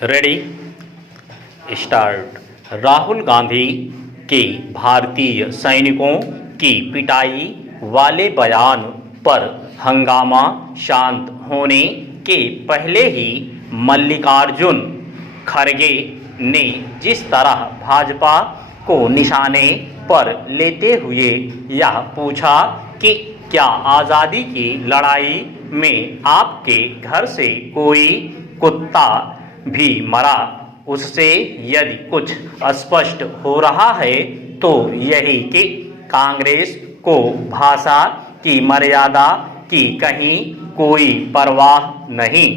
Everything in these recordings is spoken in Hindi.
Ready start. राहुल गांधी के भारतीय सैनिकों की पिटाई वाले बयान पर हंगामा शांत होने के पहले ही मल्लिकार्जुन खड़गे ने जिस तरह भाजपा को निशाने पर लेते हुए यह पूछा कि क्या आज़ादी की लड़ाई में आपके घर से कोई कुत्ता भी मरा, उससे यदि कुछ स्पष्ट हो रहा है तो यही कि कांग्रेस को भाषा की मर्यादा की कहीं कोई परवाह नहीं।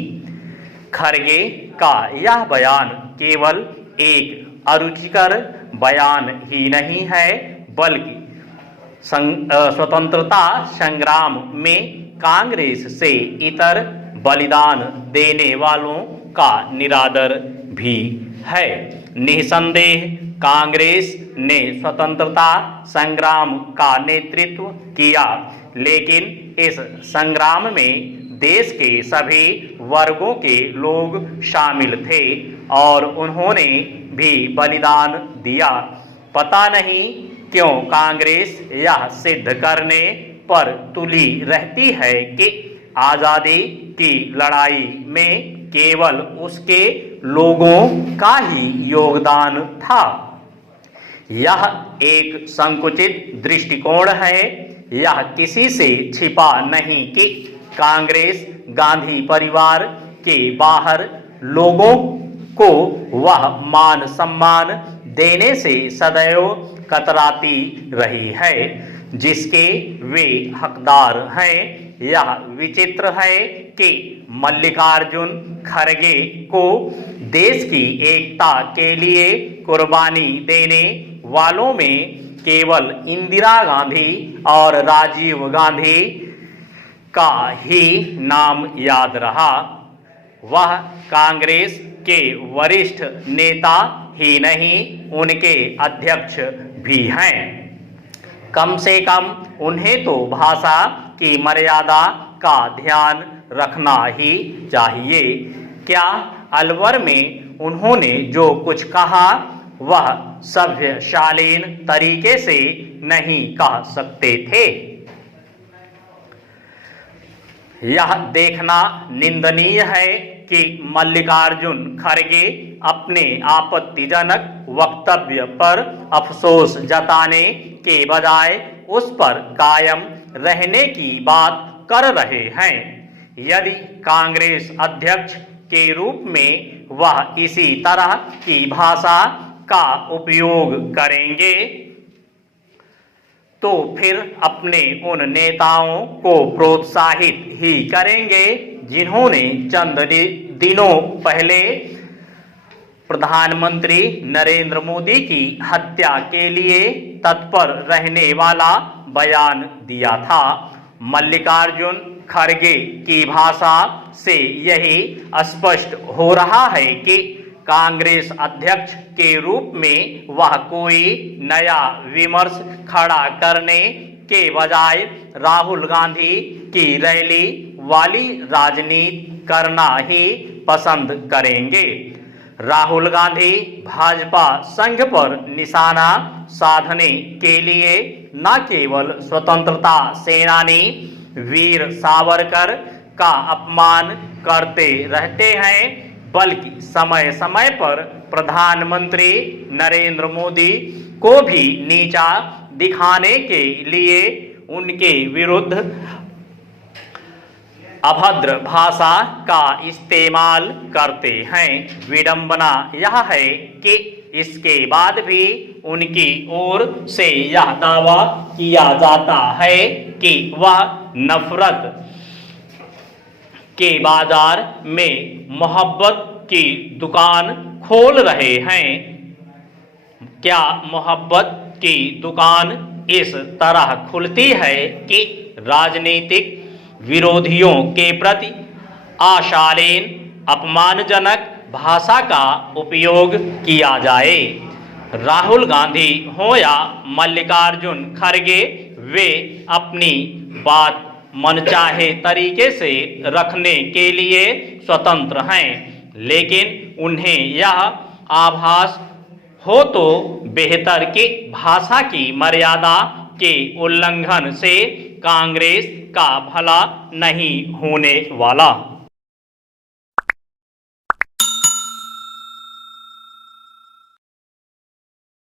खड़गे का यह बयान केवल एक अरुचिकर बयान ही नहीं है, बल्कि स्वतंत्रता संग्राम में कांग्रेस से इतर बलिदान देने वालों का निरादर भी है। निसंदेह कांग्रेस ने स्वतंत्रता संग्राम का नेतृत्व किया, लेकिन इस संग्राम में देश के सभी वर्गों के लोग शामिल थे और उन्होंने भी बलिदान दिया। पता नहीं क्यों कांग्रेस यह सिद्ध करने पर तुली रहती है कि आज़ादी की लड़ाई में केवल उसके लोगों का ही योगदान था। यह एक संकुचित दृष्टिकोण है। यह किसी से छिपा नहीं कि कांग्रेस गांधी परिवार के बाहर लोगों को वह मान सम्मान देने से सदैव कतराती रही है जिसके वे हकदार हैं। यह विचित्र है कि मल्लिकार्जुन खड़गे को देश की एकता के लिए कुर्बानी देने वालों में केवल इंदिरा गांधी और राजीव गांधी का ही नाम याद रहा। वह कांग्रेस के वरिष्ठ नेता ही नहीं, उनके अध्यक्ष भी हैं। कम से कम उन्हें तो भाषा की मर्यादा का ध्यान रखना ही चाहिए। क्या अलवर में उन्होंने जो कुछ कहा वह सभ्य शालीन तरीके से नहीं कह सकते थे? यह देखना निंदनीय है कि मल्लिकार्जुन खड़गे अपने आपत्तिजनक वक्तव्य पर अफसोस जताने के बजाय उस पर कायम रहने की बात कर रहे हैं। यदि कांग्रेस अध्यक्ष के रूप में वह इसी तरह की भाषा का उपयोग करेंगे तो फिर अपने उन नेताओं को प्रोत्साहित ही करेंगे जिन्होंने चंद दिनों पहले प्रधानमंत्री नरेंद्र मोदी की हत्या के लिए तत्पर रहने वाला बयान दिया था। मल्लिकार्जुन खड़गे की भाषा से यही स्पष्ट हो रहा है कि कांग्रेस अध्यक्ष के रूप में वह कोई नया विमर्श खड़ा करने के बजाय राहुल गांधी की रैली वाली राजनीति करना ही पसंद करेंगे। राहुल गांधी भाजपा संघ पर निशाना साधने के लिए न केवल स्वतंत्रता सेनानी वीर सावरकर का अपमान करते रहते हैं, बल्कि समय समय पर प्रधानमंत्री नरेंद्र मोदी को भी नीचा दिखाने के लिए उनके विरुद्ध अभद्र भाषा का इस्तेमाल करते हैं। विडंबना यह है कि इसके बाद भी उनकी ओर से यह दावा किया जाता है कि वह नफरत के बाजार में मोहब्बत की दुकान खोल रहे हैं। क्या मोहब्बत की दुकान इस तरह खुलती है कि राजनीतिक विरोधियों के प्रति अशालीन अपमानजनक भाषा का उपयोग किया जाए? राहुल गांधी हो या मल्लिकार्जुन खड़गे, वे अपनी बात मनचाहे तरीके से रखने के लिए स्वतंत्र हैं। लेकिन उन्हें यह आभास हो तो बेहतर कि भाषा की मर्यादा के उल्लंघन से कांग्रेस का भला नहीं होने वाला।